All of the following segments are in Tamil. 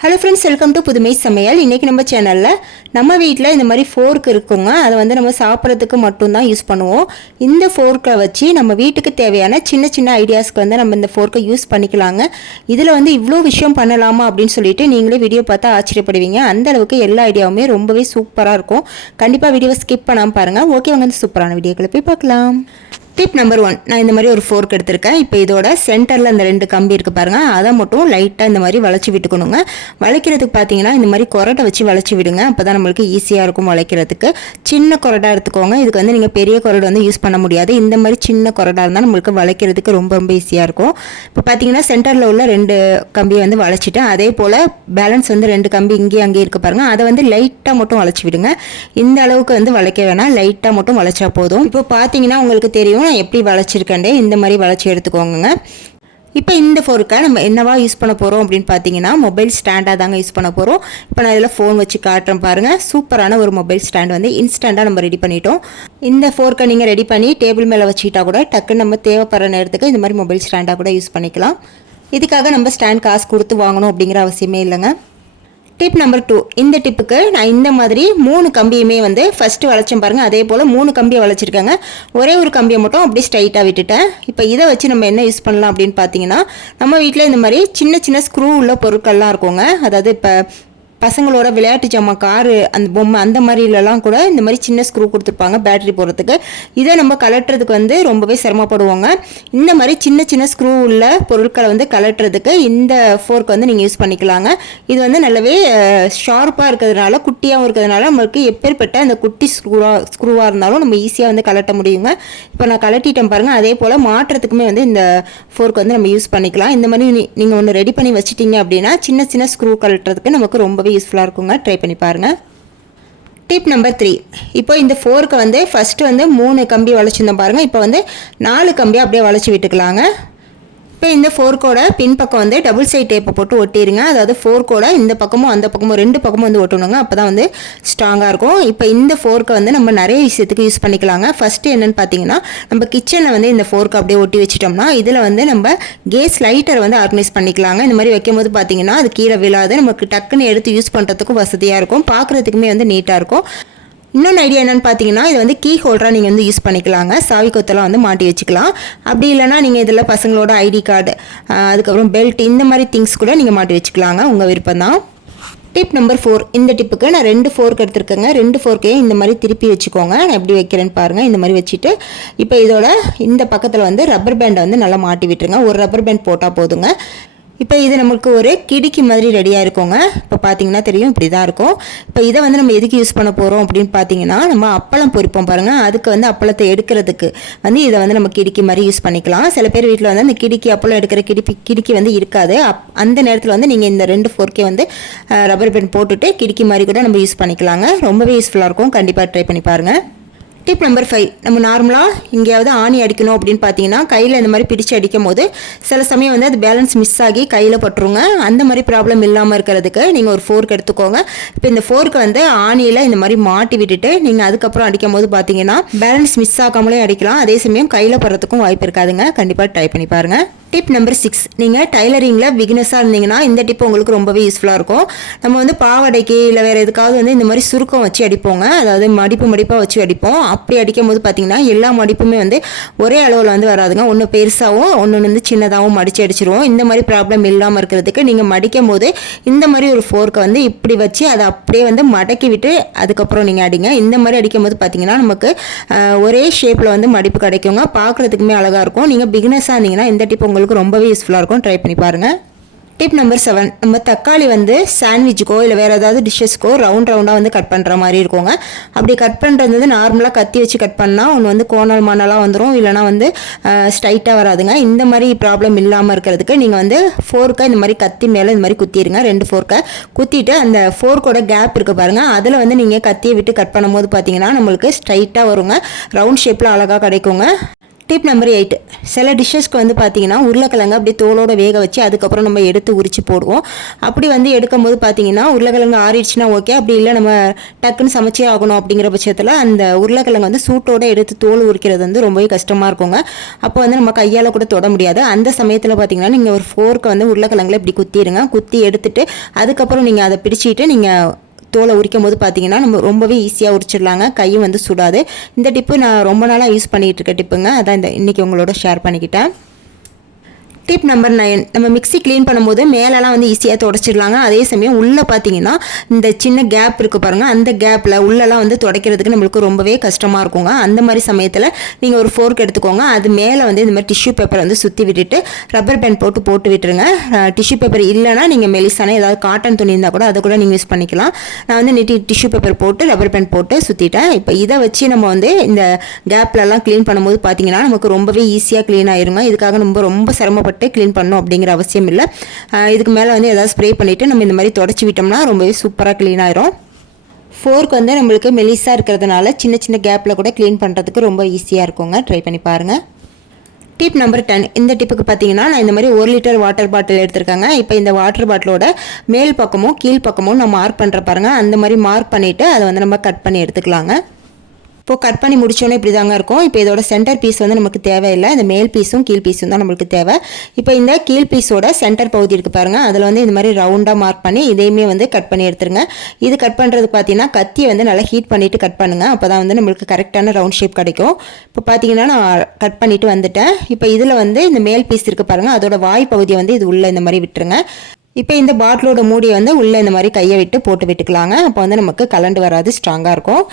ஹலோ ஃப்ரெண்ட்ஸ், வெல்கம் டு புதுமை சமையல். இன்றைக்கி நம்ம சேனலில் நம்ம வீட்டில் இந்த மாதிரி ஃபோர்க் இருக்குங்க. அதை வந்து நம்ம சாப்பிட்றதுக்கு மட்டும்தான் யூஸ் பண்ணுவோம். இந்த ஃபோர்க்கை வச்சு நம்ம வீட்டுக்கு தேவையான சின்ன சின்ன ஐடியாஸ்க்கு வந்து நம்ம இந்த ஃபோர்க்கை யூஸ் பண்ணிக்கலாங்க. இதில் வந்து இவ்வளோ விஷயம் பண்ணலாமா அப்படின்னு சொல்லிட்டு நீங்களே வீடியோ பார்த்தா ஆச்சரியப்படுவீங்க. அந்த அளவுக்கு எல்லா ஐடியாவுமே ரொம்பவே சூப்பராக இருக்கும். கண்டிப்பாக வீடியோவை ஸ்கிப் பண்ணாமல் பாருங்கள். ஓகே, வாங்க இந்த சூப்பரான வீடியோக்களை போய் பார்க்கலாம். டிப் நம்பர் 1, நான் இந்த மாதிரி ஒரு ஃபோர்க் எடுத்திருக்கேன். இப்போ இதோட சென்டரில் அந்த 2 கம்பி இருக்குது பாருங்கள், அதை மட்டும் லைட்டாக இந்த மாதிரி வளைச்சி விட்டுக்கணுங்க. வளைக்கிறதுக்கு பார்த்தீங்கன்னா இந்த மாதிரி கொரட்டை வச்சு வளைச்சி விடுங்க. அப்போ தான் நம்மளுக்கு ஈஸியாக இருக்கும் வளைக்கிறதுக்கு. சின்ன கொரடா எடுத்துக்கோங்க. இதுக்கு வந்து நீங்கள் பெரிய கொரடு வந்து யூஸ் பண்ண முடியாது. இந்த மாதிரி சின்ன கொரடா இருந்தால் நம்மளுக்கு வளைக்கிறதுக்கு ரொம்ப ரொம்ப ஈஸியாக இருக்கும். இப்போ பார்த்தீங்கன்னா சென்டரில் உள்ள 2 கம்பியை வந்து வளைச்சிட்டேன். அதே போல் பேலன்ஸ் வந்து 2 கம்பி இங்கேயும் அங்கேயும் இருக்குது பாருங்கள், அதை வந்து லைட்டாக மட்டும் வளைச்சி விடுங்க. இந்த அளவுக்கு வந்து வளைக்க வேணாம், லைட்டாக மட்டும் வளைச்சா போதும். இப்போ பார்த்தீங்கன்னா உங்களுக்கு தெரியும் நான் எப்படி வளைச்சிருக்கேன்டே. இந்த மாதிரி வளைச்சி எடுத்துக்கோங்க. இப்போ இந்த ஃபோர்க்கை நம்ம என்னவா யூஸ் பண்ண போகிறோம் அப்படின்னு பார்த்தீங்கன்னா மொபைல் ஸ்டாண்டாக தாங்க யூஸ் பண்ண போகிறோம். இப்போ நான் இதில் ஃபோன் வச்சு காட்டுறேன் பாருங்கள். சூப்பரான ஒரு மொபைல் ஸ்டாண்ட் வந்து இன்ஸ்டண்ட்டாக நம்ம ரெடி பண்ணிட்டோம். இந்த ஃபோர்க்கை நீங்கள் ரெடி பண்ணி டேபிள் மேலே வச்சுக்கிட்டா கூட டக்குன்னு நம்ம தேவைப்படுற நேரத்துக்கு இந்த மாதிரி மொபைல் ஸ்டாண்டாக கூட யூஸ் பண்ணிக்கலாம். இதுக்காக நம்ம ஸ்டாண்ட் காசு கொடுத்து வாங்கணும் அப்படிங்கிற அவசியமே இல்லைங்க. டிப் நம்பர் 2, இந்த டிப்புக்கு நான் இந்த மாதிரி 3 கம்பியுமே வந்து ஃபஸ்ட்டு வளைச்சேன் பாருங்கள். அதே போல் 3 கம்பியை வளைச்சிருக்கேங்க. ஒரே ஒரு கம்பியை மட்டும் அப்படியே ஸ்ட்ரைட்டாக விட்டுட்டேன். இப்போ இதை வச்சு நம்ம என்ன யூஸ் பண்ணலாம் அப்படின்னு பார்த்தீங்கன்னா, நம்ம வீட்டில் இந்த மாதிரி சின்ன சின்ன ஸ்க்ரூ உள்ள பொருட்கள்லாம் இருக்குங்க. அதாவது இப்போ பசங்களோட விளையாட்டு ஜாமான், காரு, அந்த பொம்மை, அந்த மாதிரிலலாம் கூட இந்த மாதிரி சின்ன ஸ்க்ரூ கொடுத்துருப்பாங்க பேட்டரி போடுறதுக்கு. இதை நம்ம கலட்டுறதுக்கு வந்து ரொம்பவே சிரமப்படுவோங்க. இந்த மாதிரி சின்ன சின்ன ஸ்க்ரூ உள்ள பொருட்களை வந்து கலட்டுறதுக்கு இந்த ஃபோர்க் வந்து நீங்கள் யூஸ் பண்ணிக்கலாங்க. இது வந்து நல்லாவே ஷார்ப்பாக இருக்கிறதுனால, குட்டியாகவும் இருக்கிறதுனால நம்மளுக்கு எப்பேற்பட்ட அந்த குட்டி ஸ்க்ரூவாக இருந்தாலும் நம்ம ஈஸியாக வந்து கலட்ட முடியுங்க. இப்போ நான் கலட்டிட்டேன் பாருங்கள். அதே போல் மாட்டுறதுக்குமே வந்து இந்த ஃபோர்க் வந்து நம்ம யூஸ் பண்ணிக்கலாம். இந்த மாதிரி நீங்கள் ஒன்று ரெடி பண்ணி வச்சிட்டிங்க அப்படின்னா சின்ன சின்ன ஸ்க்ரூ கலட்டுறதுக்கு நமக்கு ரொம்பவே யூஸ்ஃபுல்லாக இருக்குங்க. ட்ரை பண்ணி பாருங்கள். டிப் நம்பர் 3, இப்போ இந்த ஃபோர்க்கை வந்து ஃபஸ்ட்டு வந்து 3 கம்பி வளைச்சிருந்தோம் பாருங்கள். இப்போ வந்து 4 கம்பியை அப்படியே வளைச்சி விட்டுக்கலாங்க. இப்போ இந்த ஃபோர்க்கோட பின்பக்கம் வந்து டபுள் சைட் டேப்பை போட்டு ஒட்டிடுங்க. அதாவது ஃபோர்க்கோட இந்த பக்கமும் அந்த பக்கமும் 2 பக்கமும் வந்து ஒட்டணுங்க. அப்போ தான் வந்து ஸ்ட்ராங்காக இருக்கும். இப்போ இந்த ஃபோர்க்கை வந்து நம்ம நிறைய விஷயத்துக்கு யூஸ் பண்ணிக்கலாங்க. ஃபஸ்ட்டு என்னென்னு பார்த்தீங்கன்னா, நம்ம கிச்சனில் வந்து இந்த ஃபோர்க்கை அப்படியே ஒட்டி வச்சிட்டோம்னா இதில் வந்து நம்ம கேஸ் லைட்டர் வந்து ஆர்கனைஸ் பண்ணிக்கலாங்க. இந்த மாதிரி வைக்கும்போது பார்த்தீங்கன்னா அது கீழே விழாது, நமக்கு டக்குன்னு எடுத்து யூஸ் பண்ணுறதுக்கும் வசதியாக இருக்கும், பார்க்குறதுக்குமே வந்து நீட்டாக இருக்கும். இன்னொன்று ஐடியா என்னென்னு பார்த்தீங்கன்னா, இது வந்து கீ ஹோல்டராக நீங்கள் வந்து யூஸ் பண்ணிக்கலாங்க. சாவி கொத்தெல்லாம் வந்து மாட்டி வச்சுக்கலாம். அப்படி இல்லைனா நீங்கள் இதில் பசங்களோட ஐடி கார்டு, அதுக்கப்புறம் பெல்ட், இந்த மாதிரி திங்ஸ் கூட நீங்கள் மாட்டி வச்சுக்கலாங்க. உங்கள் விருப்பம் தான். டிப் நம்பர் 4, இந்த டிப்புக்கு நான் 2 ஃபோர்க் எடுத்துருக்கேங்க. 2 ஃபோர்க்கையும் இந்த மாதிரி திருப்பி வச்சுக்கோங்க. நான் எப்படி வைக்கிறேன்னு பாருங்கள். இந்த மாதிரி வச்சுட்டு இப்போ இதோட இந்த பக்கத்தில் வந்து ரப்பர் பேண்டை வந்து நல்லா மாட்டி விட்டுருங்க. ஒரு ரப்பர் பேண்ட் போட்டால் போதுங்க. இப்போ இது நமக்கு ஒரு கிடிக்கி மாதிரி ரெடியாக இருக்குங்க. இப்போ பார்த்தீங்கன்னா தெரியும், இப்படி தான் இருக்கும். இப்போ இதை வந்து நம்ம எதுக்கு யூஸ் பண்ண போகிறோம் அப்படின்னு பார்த்தீங்கன்னா, நம்ம அப்பளம் பொரிப்போம் பாருங்கள், அதுக்கு வந்து அப்பளத்தை எடுக்கிறதுக்கு வந்து இதை வந்து நம்ம கிடிக்கி மாதிரி யூஸ் பண்ணிக்கலாம். சில பேர் வீட்டில் வந்து அந்த கிடிக்கி அப்பளம் எடுக்கிற கிடிக்கி வந்து இருக்காது. அந்த நேரத்தில் வந்து நீங்கள் இந்த 2 ஃபோர்க்கே வந்து ரப்பர் பேண்ட் போட்டுட்டு கிடிக்கி மாதிரி கூட நம்ம யூஸ் பண்ணிக்கலாங்க. ரொம்பவே யூஸ்ஃபுல்லாக இருக்கும். கண்டிப்பாக ட்ரை பண்ணி பாருங்கள். டிப் நம்பர் 5, நம்ம நார்மலாக எங்கேயாவது ஆணி அடிக்கணும் அப்படின்னு பார்த்தீங்கன்னா கையில் இந்த மாதிரி பிடிச்சி அடிக்கும் போது சில சமயம் வந்து அது பேலன்ஸ் மிஸ் ஆகி கையில் பட்டுருங்க. அந்த மாதிரி ப்ராப்ளம் இல்லாமல் இருக்கிறதுக்கு நீங்கள் ஒரு ஃபோர்க் எடுத்துக்கோங்க. இப்போ இந்த ஃபோர்க்கை வந்து ஆணியில் இந்த மாதிரி மாட்டி விட்டுட்டு நீங்கள் அதுக்கப்புறம் அடிக்கும் போது பார்த்தீங்கன்னா பேலன்ஸ் மிஸ் ஆகாமலே அடிக்கலாம். அதே சமயம் கையில் படுறதுக்கும் வாய்ப்பு இருக்காதுங்க. கண்டிப்பாக ட்ரை பண்ணி பாருங்கள். டிப் நம்பர் 6, நீங்கள் டைலரிங்கில் பிகினஸாக இருந்தீங்கன்னா இந்த டிப் உங்களுக்கு ரொம்பவே யூஸ்ஃபுல்லாக இருக்கும். நம்ம வந்து பாவாடைக்கு இல்லை வேறு எதுக்காவது வந்து இந்த மாதிரி சுருக்கம் வச்சு அடிப்போங்க. அதாவது மடிப்பாக வச்சு அடிப்போம். அப்படி அடிக்கும் போது பார்த்தீங்கன்னா எல்லா மடிப்புமே வந்து ஒரே அளவில் வந்து வராதுங்க. ஒன்று பெருசாகவும் ஒன்று வந்து சின்னதாகவும் மடித்து அடிச்சிருவோம். இந்த மாதிரி ப்ராப்ளம் இல்லாமல் இருக்கிறதுக்கு நீங்கள் மடிக்கும் போது இந்த மாதிரி ஒரு ஃபோர்க்கை வந்து இப்படி வச்சு அதை அப்படியே வந்து மடக்கி விட்டு அதுக்கப்புறம் நீங்கள் அடிங்க. இந்த மாதிரி அடிக்கும் போது பார்த்தீங்கன்னா நமக்கு ஒரே ஷேப்பில் வந்து மடிப்பு கிடைக்குங்க. பார்க்குறதுக்குமே அழகாக இருக்கும். நீங்கள் பிகினஸாக இருந்தீங்கன்னா இந்த டிப் உங்களுக்கு ரொம்பவே யூஸ்ஃபுல்லாக இருக்கும். ட்ரை பண்ணி பாருங்கள். டிப் நம்பர் 7, நம்ம தக்காளி வந்து சாண்ட்விச்சுக்கோ இல்லை வேறு ஏதாவது டிஷ்ஷஸ்க்கோ ரவுண்டாக வந்து கட் பண்ணுற மாதிரி இருக்குங்க. அப்படி கட் பண்ணுறது வந்து நார்மலாக கத்தி வச்சு கட் பண்ணால் ஒன்று வந்து கோணல் மணலாக வந்துடும், இல்லைனா வந்து ஸ்ட்ரைட்டாக வராதுங்க. இந்த மாதிரி ப்ராப்ளம் இல்லாமல் இருக்கிறதுக்கு நீங்கள் வந்து ஃபோர்க்கை இந்த மாதிரி கத்தி மேலே இந்த மாதிரி குத்திடுங்க. 2 ஃபோர்க்கை குத்திட்டு அந்த ஃபோர்க்கோட கேப் இருக்குது பாருங்கள், அதில் வந்து நீங்கள் கத்தியை விட்டு கட் பண்ணும்போது பார்த்தீங்கன்னா நம்மளுக்கு ஸ்ட்ரைட்டாக வருங்க. ரவுண்ட் ஷேப்பில் அழகாக கிடைக்குங்க. டிப் நம்பர் 8, சில டிஷ்ஷஸ்க்கு வந்து பார்த்தீங்கன்னா உருளைக்கிழங்கு அப்படியே தோலோட வேக வச்சு அதுக்கப்புறம் நம்ம எடுத்து உரிச்சு போடுவோம். அப்படி வந்து எடுக்கும்போது பார்த்தீங்கன்னா உருளைக்கிழங்கு ஆறிடுச்சுன்னா ஓகே, அப்படி இல்லை நம்ம டக்குன்னு சமைச்சே ஆகணும் அப்படிங்கிற பட்சத்தில் அந்த உருளைக்கிழங்கு வந்து சூட்டோடு எடுத்து தோல் உரிக்கிறது வந்து ரொம்பவே கஷ்டமாக இருக்குங்க. அப்போ வந்து நம்ம கையால் கூட தொட முடியாது. அந்த சமயத்தில் பார்த்தீங்கன்னா நீங்கள் ஒரு ஃபோர்க்கை வந்து உருளைக்கிழங்குல இப்படி குத்திடுங்க. குத்தி எடுத்துட்டு அதுக்கப்புறம் நீங்கள் அதை பிடிச்சிட்டு நீங்கள் தோலை உரிக்கும் போது பார்த்தீங்கன்னா நம்ம ரொம்பவே ஈஸியாக உரிச்சிடலாங்க. கையும் வந்து சுடாது. இந்த டிப்பு நான் ரொம்ப நாளாக யூஸ் பண்ணிகிட்டு இருக்க டிப்புங்க. அதான் இன்றைக்கி உங்களோட ஷேர் பண்ணிக்கிட்டேன். டிப் நம்பர் 9, நம்ம மிக்ஸி க்ளீன் பண்ணும்போது மேலெல்லாம் வந்து ஈஸியாக துடைச்சிடலாங்க. அதே சமயம் உள்ளே பார்த்தீங்கன்னா இந்த சின்ன கேப் இருக்குது பாருங்கள், அந்த கேப்பில் உள்ளெல்லாம் வந்து துடைக்கிறதுக்கு நம்மளுக்கு ரொம்பவே கஷ்டமாக இருக்குங்க. அந்த மாதிரி சமயத்தில் நீங்கள் ஒரு ஃபோர்க் எடுத்துக்கோங்க. அது மேலே வந்து இந்த மாதிரி டிஷ்யூ பேப்பரை வந்து சுற்றி விட்டுட்டு ரப்பர் பேண்ட் போட்டு விட்டுருங்க. டிஷ்யூ பேப்பர் இல்லைனா நீங்கள் மெலிசான ஏதாவது காட்டன் துணி இருந்தால் கூட அதை கூட நீங்கள் யூஸ் பண்ணிக்கலாம். நான் வந்து டிஷ்யூ பேப்பர் போட்டு ரப்பர் பேண்ட் போட்டு சுற்றிட்டேன். இப்போ இதை வச்சு நம்ம வந்து இந்த கேப்லலாம் க்ளீன் பண்ணும்போது பார்த்தீங்கன்னா நமக்கு ரொம்பவே ஈஸியாக க்ளீன் ஆயிருங்க. இதுக்காக ரொம்ப சிரமப்பட்டு க்ளீன் பண்ணணும் அப்படிங்கிற அவசியம் இல்லை. இதுக்கு மேலே வந்து ஏதாவது ஸ்ப்ரே பண்ணிவிட்டு நம்ம இந்த மாதிரி தொடச்சி விட்டோம்னா ரொம்பவே சூப்பராக க்ளீன் ஆயிரும். ஃபோர்க் வந்து நம்மளுக்கு மெலிசாக இருக்கிறதுனால சின்ன சின்ன கேப்பில் கூட க்ளீன் பண்ணுறதுக்கு ரொம்ப ஈஸியாக இருக்குங்க. ட்ரை பண்ணி பாருங்கள். டிப் நம்பர் 10, இந்த டிப்புக்கு பார்த்தீங்கன்னா நான் இந்த மாதிரி 1 லிட்டர் வாட்டர் பாட்டில் எடுத்திருக்கேங்க. இப்போ இந்த வாட்டர் பாட்டிலோட மேல் பக்கமும் கீழ் பக்கமும் நான் மார்க் பண்ணுற பாருங்கள். அந்த மாதிரி மார்க் பண்ணிவிட்டு அதை வந்து நம்ம கட் பண்ணி எடுத்துக்கலாங்க. இப்போது கட் பண்ணி முடிச்சோன்னே இப்படி தாங்க இருக்கும். இப்போ இதோட சென்டர் பீஸ் வந்து நமக்கு தேவையில்லை. இந்த மேல் பீஸும் கீழ் பீஸும் தான் நம்மளுக்கு தேவை. இப்போ இந்த கீழ் பீஸோட சென்டர் பகுதி இருக்குது பாருங்கள், அதில் வந்து இந்த மாதிரி ரவுண்டாக மார்க் பண்ணி இதையுமே வந்து கட் பண்ணி எடுத்துருங்க. இது கட் பண்ணுறதுக்கு பார்த்தீங்கன்னா கத்தியை வந்து நல்லா ஹீட் பண்ணிவிட்டு கட் பண்ணுங்கள். அப்போ தான் வந்து நம்மளுக்கு கரெக்டான ரவுண்ட் ஷேப் கிடைக்கும். இப்போ பார்த்தீங்கன்னா நான் கட் பண்ணிவிட்டு வந்துட்டேன். இப்போ இதில் வந்து இந்த மேல் பீஸ் இருக்குது பாருங்கள், அதோட வாய் பகுதியை வந்து இது உள்ளே இந்த மாதிரி விட்டுருங்க. இப்போ இந்த பாட்டிலோட மூடியை வந்து உள்ளே இந்த மாதிரி கையை விட்டு போட்டு விட்டுக்கலாங்க. அப்போ வந்து நமக்கு கலண்டு வராது, ஸ்ட்ராங்காக இருக்கும்.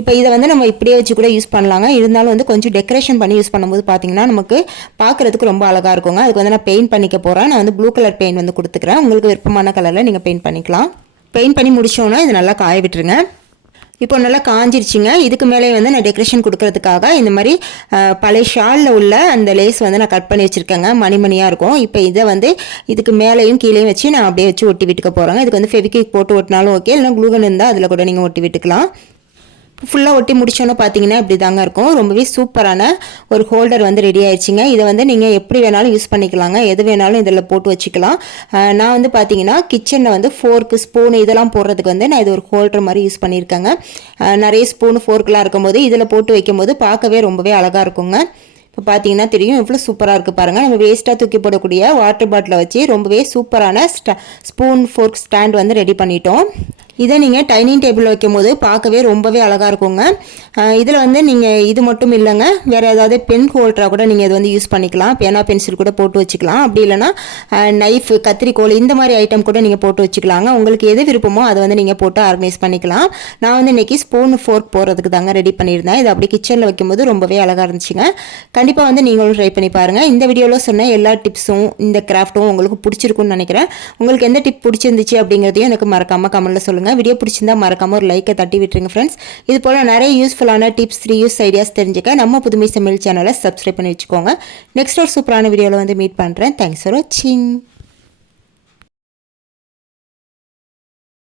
இப்போ இதை வந்து நம்ம இப்படியே வச்சு கூட யூஸ் பண்ணலாங்க. இருந்தாலும் வந்து கொஞ்சம் டெக்கரேஷன் பண்ணி யூஸ் பண்ணும்போது பார்த்தீங்கன்னா நமக்கு பார்க்குறதுக்கு ரொம்ப அழகாக இருக்குங்க. அதுக்கு வந்து நான் பெயிண்ட் பண்ணிக்க போகிறேன். நான் வந்து ப்ளூ கலர் பெயிண்ட் வந்து கொடுத்துக்கிறேன். உங்களுக்கு விருப்பமான கலரில் நீங்கள் பெயிண்ட் பண்ணிக்கலாம். பெயிண்ட் பண்ணி முடிச்சோன்னா இது நல்லா காய விட்டுருங்க. இப்போ நல்லா காஞ்சிருச்சுங்க. இதுக்கு மேலே வந்து நான் டெக்கரேஷன் கொடுக்கறதுக்காக இந்த மாதிரி பழைய ஷாலில் உள்ள அந்த லேஸ் வந்து நான் கட் பண்ணி வச்சுருக்கேங்க. மணிமணியாக இருக்கும். இப்போ இதை வந்து இதுக்கு மேலேயும் கீழேயும் வச்சு நான் அப்படியே வச்சு ஒட்டி விட்டுக்க போகிறேங்க. இதுக்கு வந்து ஃபெவிக்விக் போட்டு ஒட்டினாலும் ஓகே, இல்லைனா க்ளூகன் இருந்தால் அதில் கூட நீங்கள் ஒட்டி விட்டுக்கலாம். ஃபுல்லாக ஒட்டி முடிச்சோன்னா பார்த்தீங்கன்னா இப்படி தாங்க இருக்கும். ரொம்பவே சூப்பரான ஒரு ஹோல்டர் வந்து ரெடி ஆயிடுச்சுங்க. இதை வந்து நீங்கள் எப்படி வேணாலும் யூஸ் பண்ணிக்கலாங்க. எது வேணாலும் இதில் போட்டு வச்சுக்கலாம். நான் வந்து பார்த்தீங்கன்னா கிச்சனில் வந்து ஃபோர்க்கு ஸ்பூனு இதெல்லாம் போடுறதுக்கு வந்து நான் இது ஒரு ஹோல்டர் மாதிரி யூஸ் பண்ணியிருக்கேங்க. நிறைய ஸ்பூனு ஃபோர்க்கெலாம் இருக்கும்போது இதில் போட்டு வைக்கும்போது பார்க்கவே ரொம்பவே அழகாக இருக்குங்க. இப்போ பார்த்தீங்கன்னா தெரியும் எவ்வளோ சூப்பராக இருக்குது பாருங்கள். நம்ம வேஸ்ட்டாக தூக்கி போடக்கூடிய வாட்டர் பாட்டிலை வச்சு ரொம்பவே சூப்பரான ஸ்பூன் ஃபோர்க் ஸ்டாண்ட் வந்து ரெடி பண்ணிட்டோம். இதை நீங்கள் டைனிங் டேபிளில் வைக்கும்போது பார்க்கவே ரொம்பவே அழகாக இருக்குங்க. இதில் வந்து நீங்கள் இது மட்டும் இல்லைங்க, வேறு ஏதாவது பென் ஹோல்டராக கூட நீங்கள் இது வந்து யூஸ் பண்ணிக்கலாம். பேனா பென்சில் கூட போட்டு வச்சுக்கலாம். அப்படி இல்லைனா நைஃப், கத்திரிக்கோல் இந்த மாதிரி ஐட்டம் கூட நீங்கள் போட்டு வச்சுக்கலாங்க. உங்களுக்கு எது விருப்பமோ அதை வந்து நீங்கள் போட்டு ஆர்கனைஸ் பண்ணிக்கலாம். நான் வந்து இன்றைக்கி ஸ்பூன் ஃபோர்க் போடுறதுக்கு தாங்க ரெடி பண்ணியிருந்தேன். இது அப்படி கிச்சனில் வைக்கும்போது ரொம்பவே அழகாக இருந்துச்சுங்க. கண்டிப்பாக வந்து நீங்களும் ட்ரை பண்ணி பாருங்கள். இந்த வீடியோவில் சொன்ன எல்லா டிப்ஸும் இந்த கிராஃப்ட்டும் உங்களுக்கு பிடிச்சிருக்குன்னு நினைக்கிறேன். உங்களுக்கு எந்த டிப் பிடிச்சிருந்துச்சு அப்படிங்கிறதையும் எனக்கு மறக்காமல் கமெண்ட்டில் சொல்லுங்கள். வீடியோ பிடிச்சிருந்தா மறக்காம ஒரு லைக்கை தட்டி விட்டுருங்க ஃப்ரெண்ட்ஸ். இது போல் நிறைய யூஸ்ஃபுல்லான டிப்ஸ், ரீயூஸ் ஐடியாஸ் தெரிஞ்சுக்க நம்ம புதுமை சமையல் சேனலை சப்ஸ்கிரைப் பண்ணி வச்சுக்கோங்க. நெக்ஸ்ட் ஒரு சூப்பரான வீடியோவில் வந்து மீட் பண்ணுறேன். தேங்க்ஸ் ஃபார் வாட்சிங்.